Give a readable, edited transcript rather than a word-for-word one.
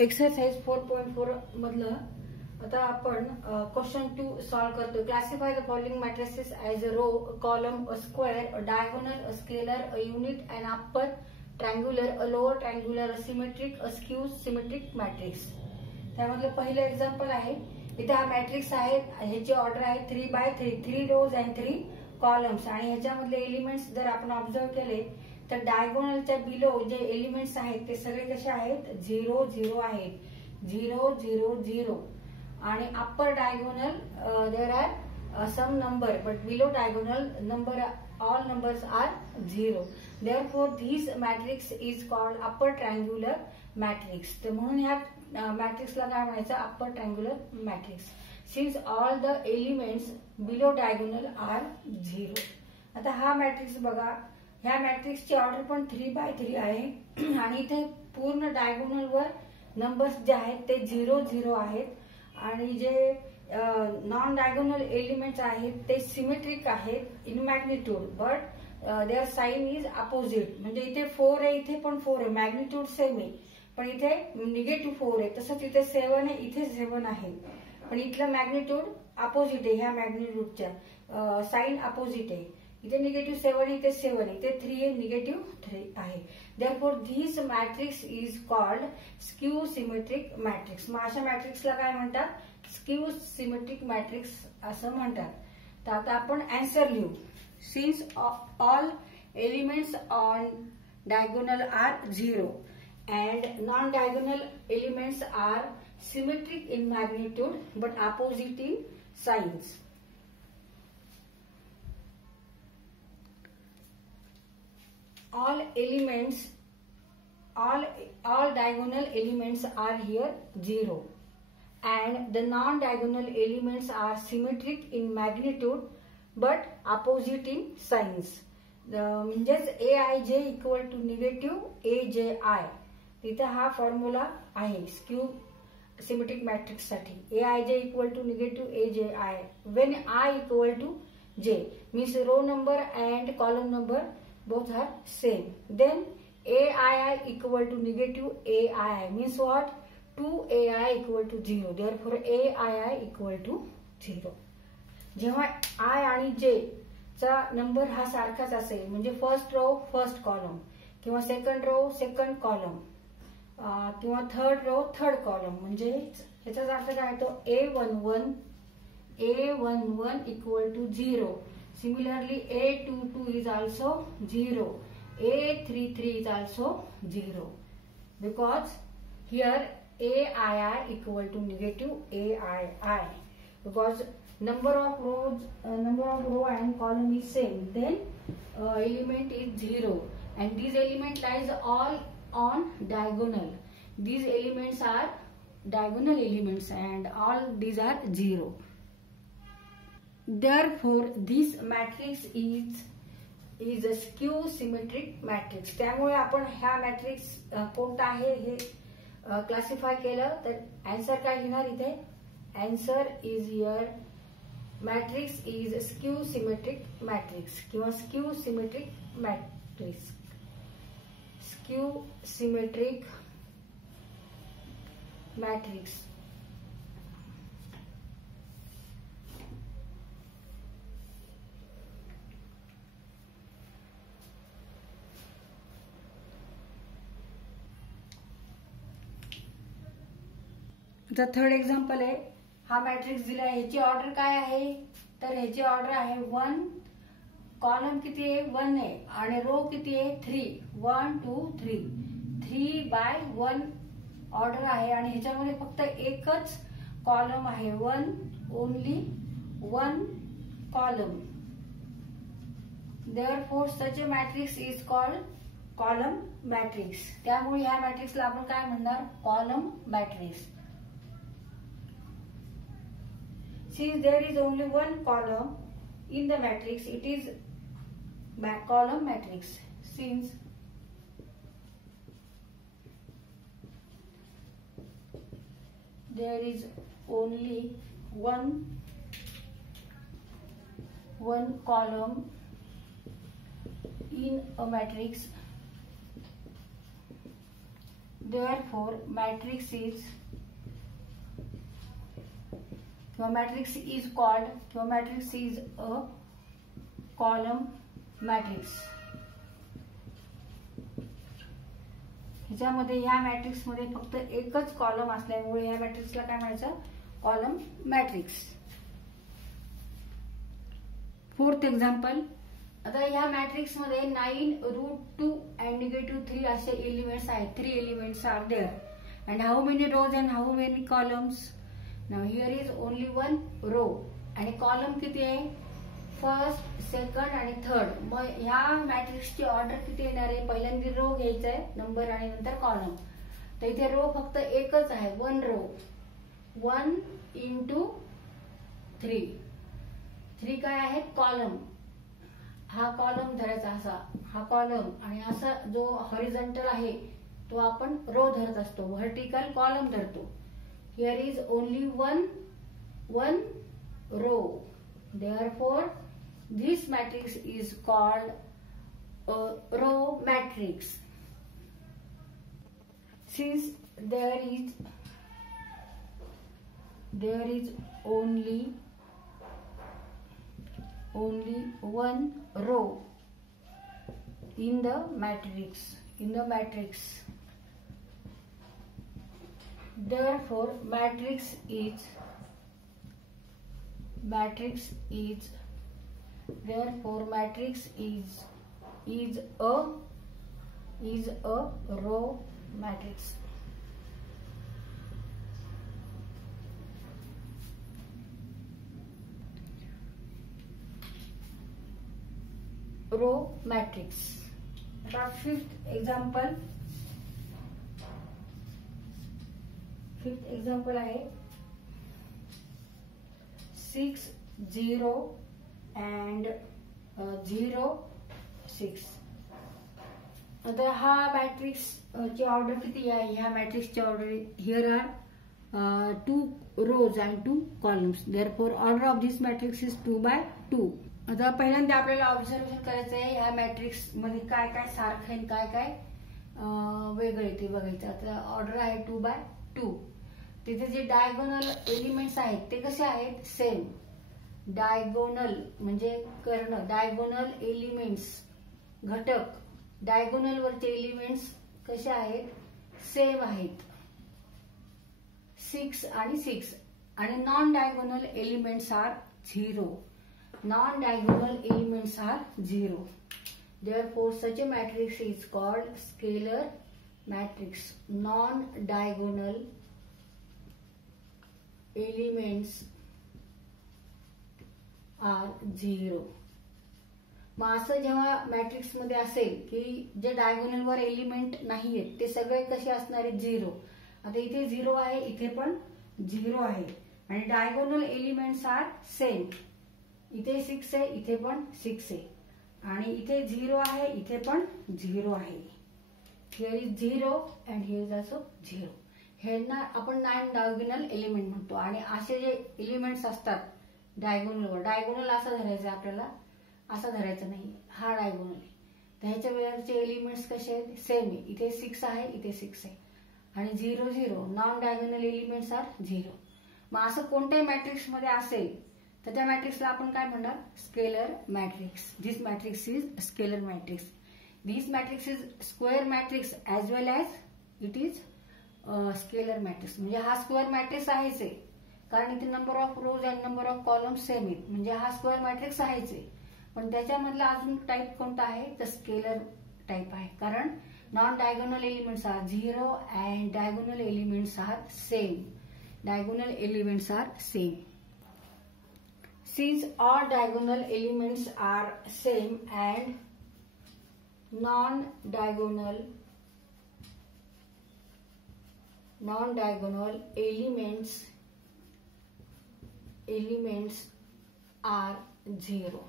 Exercise 4.4 मधलं आता आपण क्वेश्चन 2 सॉल्व करतो. Classify the following matrices as a row, column, a square, a diagonal, a scalar, a unit, an upper triangular, a lower triangular, a symmetric, a skew symmetric matrix. त्यामधलं पहिलं example आहे. इथे हा matrix आहे, ह्याची order आहे 3x3, 3 rose and 3 columns. आणि ह्याच्यामधले elements जर आपण ऑब्झर्व केले तर डायगोनलच्या बिलो जे एलिमेंट्स आहेत ते सगळे कसे आहेत, 0 0 आहेत, 0 0 0. आणि upper diagonal there are some number, but below diagonal number all numbers are 0. Therefore this matrix is called upper triangular matrix. तर म्हणून ह्या मॅट्रिक्सला काय म्हणायचं, upper triangular matrix, since all the elements below diagonal are 0. आता हा matrix बघा, ह्या मॅट्रिक्सची ऑर्डर पण 3x3 आहे आणि इथे पूर्ण डायगोनल वर नंबर्स जे आहेत ते 0 0 आहेत. आणि जे नॉन डायगोनल एलिमेंट्स आहेत ते सिमेट्रिक आहेत in magnitude, but their sign is opposite. म्हणजे इथे 4 आहे, इथे पण 4 आहे, मॅग्निट्यूड सेम आहे, पण इथे निगेटिव्ह 4 आहे. तसंच इथे 7 आहे, इथे 7 आहे, पण इथलं मॅग्निट्यूड अपोजिट आहे. ह्या मॅग्निट्यूडच्या साइन अपोजिट आहे. इथे निगेटिव्ह 7, इथे 7, इथे 3 आहे, निगेटिव्ह 3 आहे. Therefore this matrix is called skew symmetric matrix. मग अशा मॅट्रिक्सला काय म्हणतात, स्क्यू सिमेट्रिक मॅट्रिक्स असं म्हणतात. तर आता आपण आन्सर लिहू. Since all elements on diagonal are 0 and non-diagonal elements are symmetric in magnitude but opposite in signs. All diagonal elements are here 0 and the non-diagonal elements are symmetric in magnitude but opposite in signs. म्हणजेच aij equal to negative aji. तिथे हा formula आहे skew symmetric matrix साठी. aij equal to negative aji when I equal to j means row number and column number both are same. Then aii equal to negative aii means what, 2ai equal to 0. Therefore aii equal to 0. जेव्हा i आणि j चा number हा सारखाच असेल, म्हणजे first row first column, किंवा second row second column, किंवा third row third column, म्हणजे याचाच अर्थ काय होतो, a11 equal to 0. Similarly, a22 is also 0. a33 is also 0. Because here aii equal to negative aii. Because number of row and column is same. Then element is 0. And this element lies all on diagonal. These elements are diagonal elements and all these are 0. Therefore this matrix is a skew symmetric matrix. त्यामुळे आपण ह्या matrix कोणता आहे हे classify केलं तर answer काय लिहिणार इथे, answer is here matrix is skew symmetric matrix किंवा skew symmetric matrix. Skew symmetric matrix. Third example आहे. हा मॅट्रिक्स दिला आहे, ह्याची ऑर्डर काय आहे, तर ह्याची ऑर्डर आहे 1, कॉलम किती आहे 1 आहे, आणि रो किती आहे 3, 1 2 3, 3/1 ऑर्डर आहे. आणि ह्याच्यामध्ये फक्त एकच कॉलम आहे, only 1 column. Therefore such a matrix is called column matrix. त्यामुळे ह्या मॅट्रिक्सला आपण काय म्हणणार, column matrix. Since there is only one column in the matrix, it is column matrix. Since there is only one column in a matrix, therefore matrix is called matrix is a column matrix. ह्याच्यामध्ये ह्या matrix मध्ये फक्त एकच column असल्यामुळे ह्या मॅट्रिक्सला काय म्हणायचं, कॉलम मॅट्रिक्स. Fourth example. आता ह्या मॅट्रिक्स मध्ये 9 √2 and -3 असे एलिमेंट्स आहेत. 3 elements are there. And how many rows and how many columns. Now here is only 1 row. आणि कॉलम किती आहे, फर्स्ट, सेकंड आणि थर्ड. मग ह्या मॅट्रिक्सची ऑर्डर किती येणार आहे, पहिल्यांदा रो घ्यायचा आहे नंबर आणि नंतर कॉलम. तर इथे रो फक्त एकच आहे, 1 रो. 1 × 3. 3 काय आहे, कॉलम. हा कॉलम धरायचा असा, हा कॉलम, आणि असा जो हॉरिझॉन्टल आहे तो आपण रो धरत असतो, व्हर्टिकल कॉलम धरतो. Here is only 1 row. Therefore, this matrix is called a row matrix. Since there is only 1 row in the matrix. Therefore, matrix is a row matrix. Row matrix. Now fifth example आहे 6 0 and 0 6. आता हा matrix ची order किती आहे, ह्या मॅट्रिक्सची order here are 2 rows and 2 columns. Therefore, order of this matrix is 2/2. आता पहिल्यांदा आपल्याला ऑब्झर्वेशन करायचं आहे, ह्या मॅट्रिक्स मध्ये काय काय सारखं आहे, काय काय वेगळे ते बघायचं. आता ऑर्डर आहे 2/2. तिथे जे डायगोनल एलिमेंट्स आहेत ते कसे आहेत, सेम. डायगोनल म्हणजे कर्ण, डायगोनल एलिमेंट्स घटक, डायगोनल वरचे एलिमेंट्स कसे आहेत, सेम आहेत, 6 आणि 6. आणि non diagonal elements are 0. Non-diagonal elements are 0. Therefore, such a matrix is called scalar matrix. Non-diagonal elements are 0. मग असं जेव्हा मॅट्रिक्स मध्ये असेल की जे डायगोनल वर एलिमेंट नाहीयेत ते सगळे कसे असणार आहेत, 0. आता इथे 0 आहे, इथे पण 0 आहे, आणि डायगोनल एलिमेंट्स आर सेम. इथे 6 आहे, इथे पण 6 आहे, आणि इथे 0 आहे, इथे पण 0 आहे. Here is 0 and here is also 0. ह्यांना आपण नॉन डायगोनल एलिमेंट म्हणतो. आणि असे जे एलिमेंट्स असतात डायगोनलवर, डायगोनल असं धरायचं आपल्याला, असं धरायचं नाही, हा डायगोनल आहे. तर ह्याच्या वेळेचे एलिमेंट्स कसे आहेत, सेम आहे. इथे 6 आहे, इथे 6 आहे, आणि 0 0. Non diagonal elements are 0. मग असं कोणत्याही मॅट्रिक्स मध्ये असेल तर त्या मॅट्रिक्सला आपण काय म्हणणार, scalar matrix. This matrix is scalar matrix. This matrix is square matrix as well as it is scalar matrix. म्हणजे हा स्क्वेअर मॅट्रिक्स आहेच आहे, कारण इथे number of rose and number of columns same आहेत, म्हणजे हा स्क्वेअर मॅट्रिक्स आहेच आहे. पण त्याच्यामधला अजून टाईप कोणता आहे, तर स्केलर टाईप आहे, कारण non diagonal elements are 0 and diagonal elements are same. Diagonal elements are same. Since all diagonal elements are same and non-diagonal elements are 0.